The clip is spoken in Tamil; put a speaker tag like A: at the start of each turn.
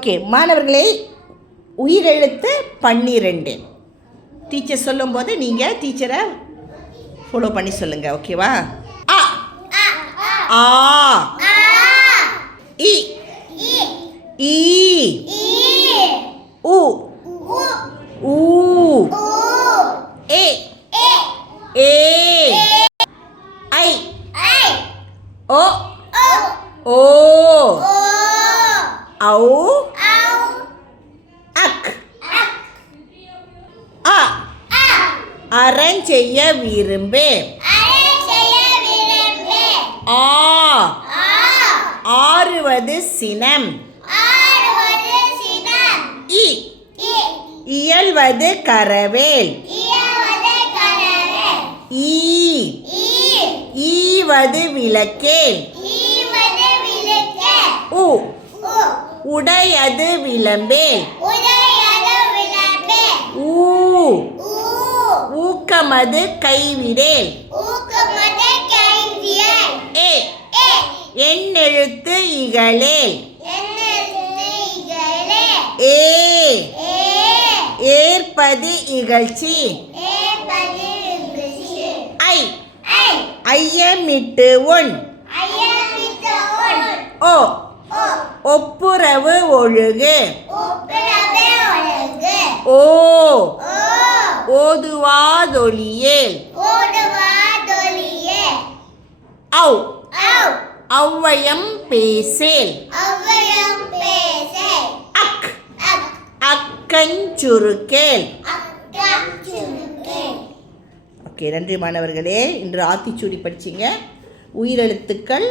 A: ஓகே மாணவர்களே உயிரெழுத்து பன்னிரெண்டு. டீச்சர் சொல்லும்போது நீங்கள் டீச்சரை ஃபாலோ பண்ணி சொல்லுங்கள் ஓகேவா ஆ ஆ. இ. ஈ உ. ஊ ஏ. ஏ. ஐ. ஓ. ஓ. ஔ அக் அ அறஞ்செய்ய விரும்பு. ஆ. ஆறுவது சினம். இ. இயல்வது கரவேல். ஈ. ஈவது விளக்கேல். உ. உடையது விளம்பேல். ஊக்கமது கைவிடேல். ஏ. எண்ணெழுத்து இகழேல். ஏ. ஏற்பது இகழ்ச்சி. ஐ. ஐயமிட்டு ஒன். ஓ. ஒப்புரவு ஒழுகு. ஓ. ஓதுவாதொழியேல் ஔ. ஔவையம் பேசேல். அக். அக்கஞ்சுருக்கேல் ஓகே நன்றி மாணவர்களே. இன்று ஆத்திச்சூடி படிச்சிங்க. உயிரெழுத்துக்கள்